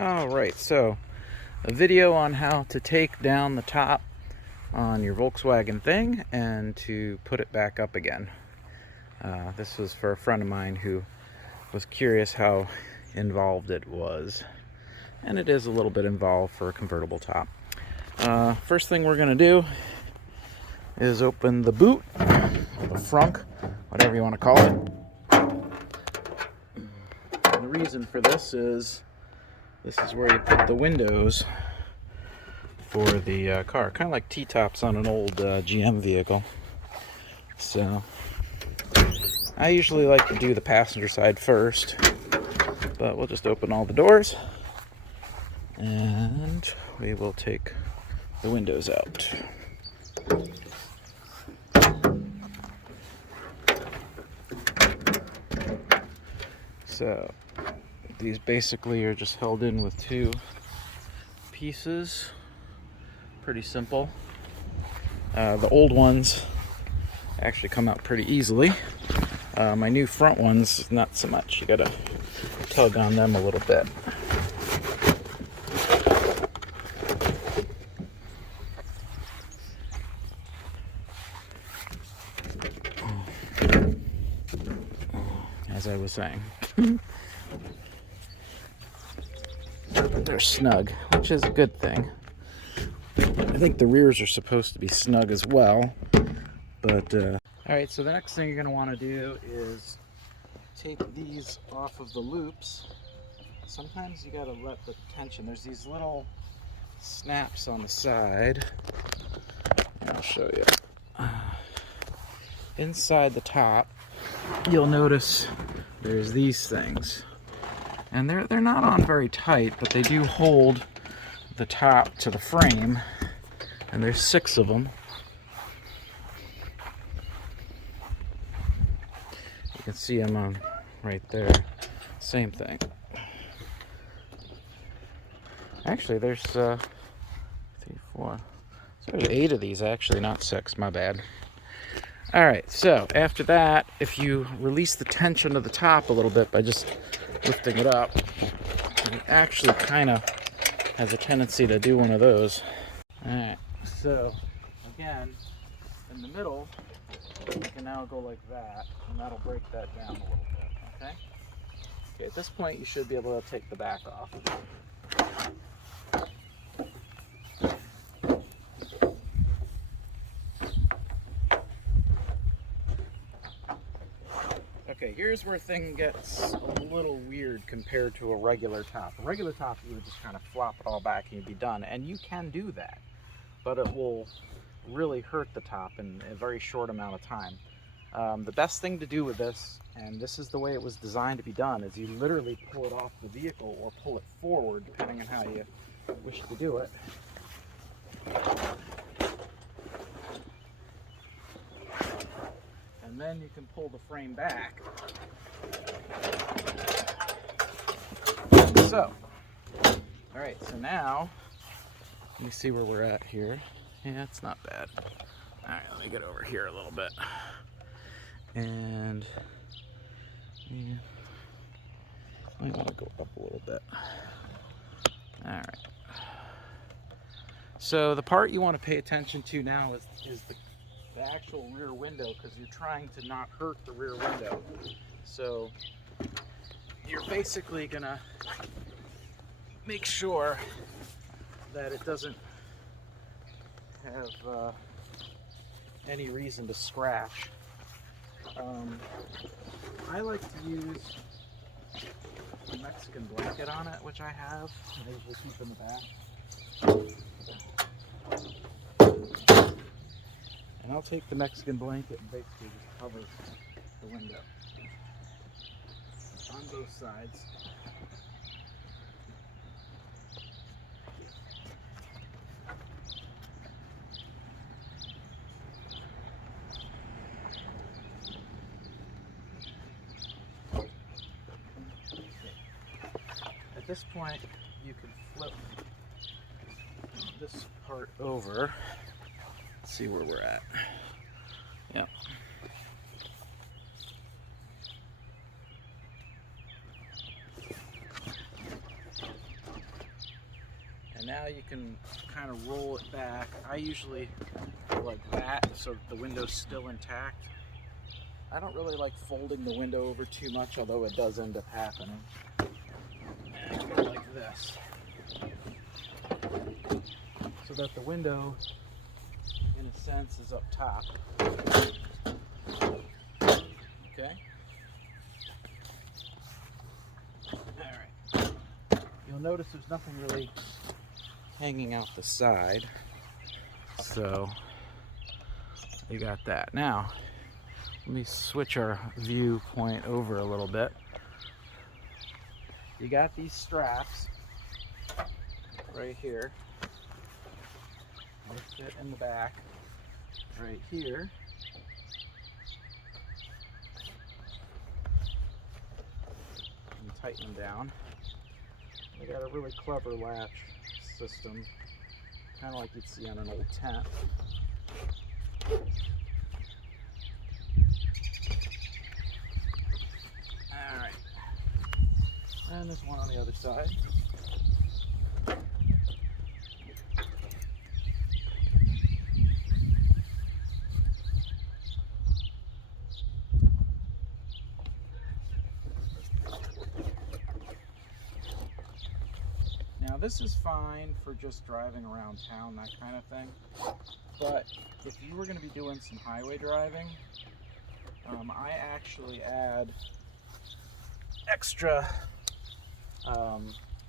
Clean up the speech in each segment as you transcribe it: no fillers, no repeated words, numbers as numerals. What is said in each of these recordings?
Alright, so a video on how to take down the top on your Volkswagen thing and to put it back up again. This was for a friend of mine who was curious how involved it was. And it is a little bit involved for a convertible top. First thing we're going to do is open the boot, the frunk, whatever you want to call it. And the reason for this is where you put the windows for the car, kind of like T-tops on an old GM vehicle. So I usually like to do the passenger side first, but we'll just open all the doors and we will take the windows out. So these basically are just held in with two pieces. Pretty simple. The old ones actually come out pretty easily. My new front ones, not so much. You gotta tug on them a little bit. As I was saying. They're snug, which is a good thing. I think the rears are supposed to be snug as well, but alright, so the next thing you're going to want to do is take these off of the loops. Sometimes you got to let the tension, there's these little snaps on the side. I'll show you. Inside the top, you'll notice there's these things. And they're not on very tight, but they do hold the top to the frame. And there's 6 of them. You can see them on right there. Same thing. Actually, there's 3, 4. So there's 8 of these actually, not 6. My bad. All right. So after that, if you release the tension of the top a little bit by just lifting it up, it actually kind of has a tendency to do one of those. All right. So again, in the middle, you can now go like that, and that'll break that down a little bit, okay? Okay, at this point, you should be able to take the back off. Okay, here's where things gets a little weird compared to a regular top. A regular top, you would just kind of flop it all back and you'd be done, and you can do that, but it will really hurt the top in a very short amount of time. The best thing to do with this, and this is the way it was designed to be done, is you literally pull it off the vehicle or pull it forward, depending on how you wish to do it. And then you can pull the frame back. So, all right, so now, let me see where we're at here. Yeah, it's not bad. All right, let me get over here a little bit. And yeah, might want to go up a little bit. All right. So the part you want to pay attention to now is the actual rear window, because you're trying to not hurt the rear window. So you're basically gonna make sure that it doesn't have any reason to scratch. I like to use a Mexican blanket on it, which I have. I usually keep in the back. And I'll take the Mexican blanket and basically just cover the window on both sides. At this point, you can flip this part over. Let's see where we're at. Yep. And now you can kind of roll it back. I usually go like that so that the window's still intact. I don't really like folding the window over too much, although it does end up happening. And I go like this, so that the window, in a sense, is up top. Okay? Alright. You'll notice there's nothing really hanging out the side. So, you got that. Now, let me switch our viewpoint over a little bit. You got these straps right here. They fit in the back right here. And tighten them down. They got a really clever latch system, kind of like you'd see on an old tent. Alright. And there's one on the other side. Now this is fine for just driving around town, that kind of thing. But if you were going to be doing some highway driving, I actually add extra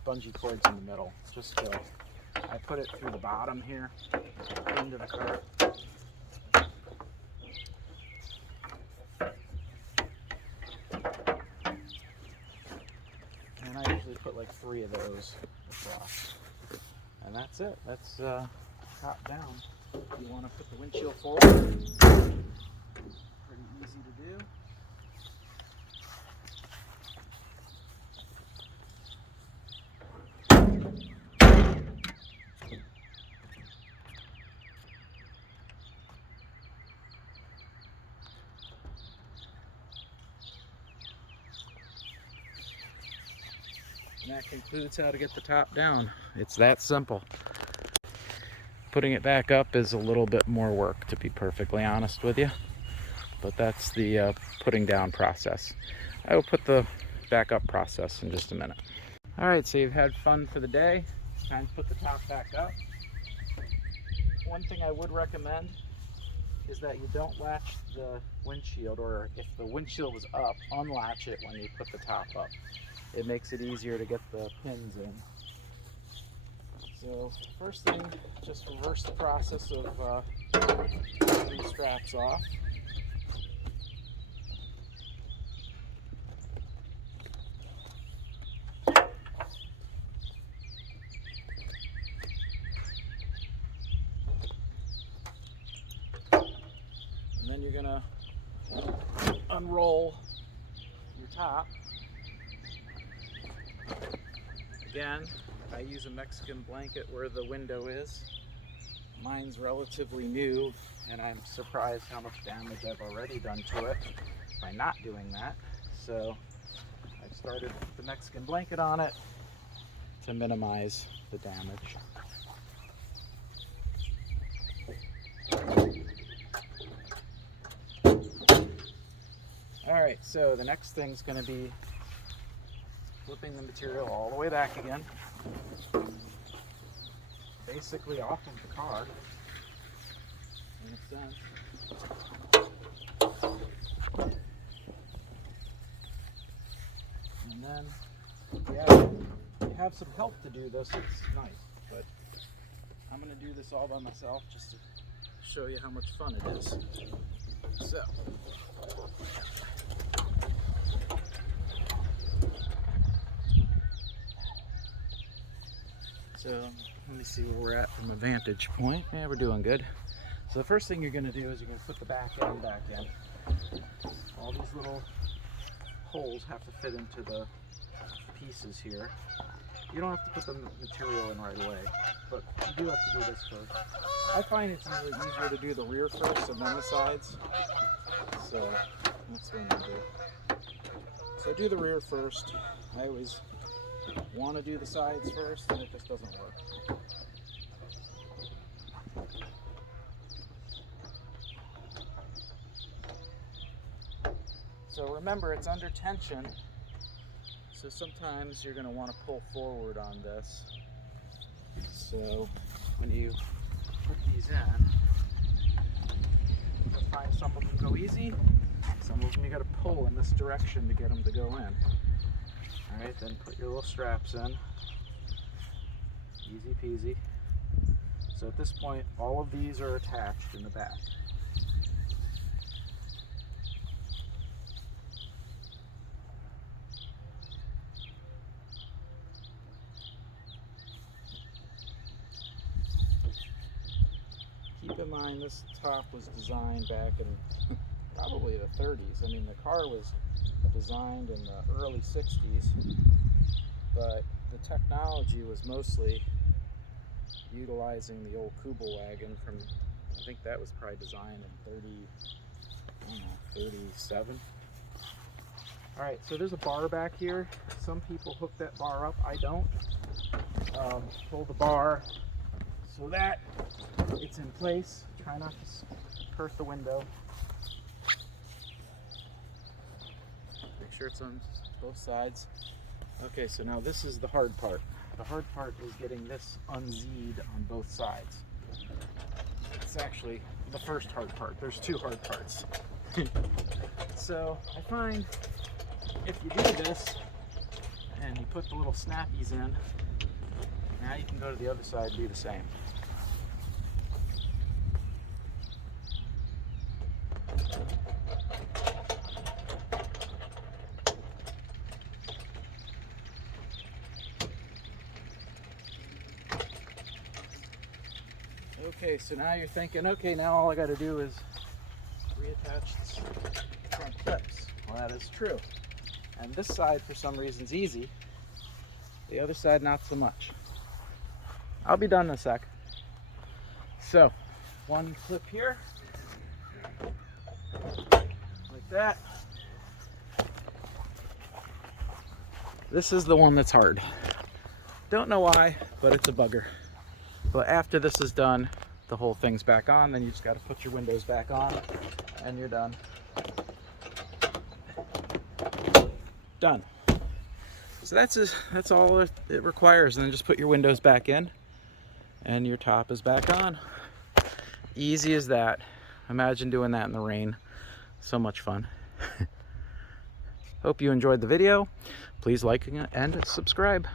bungee cords in the middle. Just so I put it through the bottom here into the cart. And I usually put like 3 of those across. And that's it. That's top down. You want to put the windshield forward. Pretty easy to do. And that concludes how to get the top down. It's that simple. Putting it back up is a little bit more work, to be perfectly honest with you. But that's the putting down process. I will put the back up process in just a minute. Alright, so you've had fun for the day. It's time to put the top back up. One thing I would recommend is that you don't latch the windshield, or if the windshield was up, unlatch it when you put the top up. It makes it easier to get the pins in. So first thing, just reverse the process of taking the straps off. And then you're gonna unroll your top. Again, I use a Mexican blanket where the window is. Mine's relatively new, and I'm surprised how much damage I've already done to it by not doing that. So I've started with the Mexican blanket on it to minimize the damage. Alright, so the next thing's going to be flipping the material all the way back again. Basically off of the car, in a sense. And then, yeah, you have some help to do this, it's nice, but I'm going to do this all by myself just to show you how much fun it is. So let me see where we're at from a vantage point. Yeah, we're doing good. So the first thing you're going to do is you're going to put the back end back in. All these little holes have to fit into the pieces here. You don't have to put the material in right away, but you do have to do this first. I find it's usually easier to do the rear first and then the sides. So that's what I'm going to do. So do the rear first. I always want to do the sides first, and it just doesn't work. So remember, it's under tension, so sometimes you're going to want to pull forward on this. So when you put these in, you'll find some of them go easy, some of them you got to pull in this direction to get them to go in. Alright, then put your little straps in. Easy peasy. So at this point, all of these are attached in the back. Keep in mind, this top was designed back in probably the 30s. I mean, the car was designed in the early 60s, but the technology was mostly utilizing the old Kübelwagen from, I think that was probably designed in 37. Alright, so there's a bar back here. Some people hook that bar up. I don't. Pull the bar so that it's in place. Try not to hurt the window. Make sure it's on both sides. Okay, so now this is the hard part. The hard part is getting this unzied on both sides. It's actually the first hard part. There's two hard parts. So I find if you do this and you put the little snappies in, now you can go to the other side and do the same. Okay, so now you're thinking, okay, now all I got to do is reattach the front clips. Well, that is true. And this side, for some reason, is easy. The other side, not so much. I'll be done in a sec. So, one clip here, like that. This is the one that's hard. Don't know why, but it's a bugger. But after this is done, the whole thing's back on. Then you just got to put your windows back on, and you're done. Done. So that's all it requires. And then just put your windows back in, and your top is back on. Easy as that. Imagine doing that in the rain. So much fun. Hope you enjoyed the video. Please like and subscribe.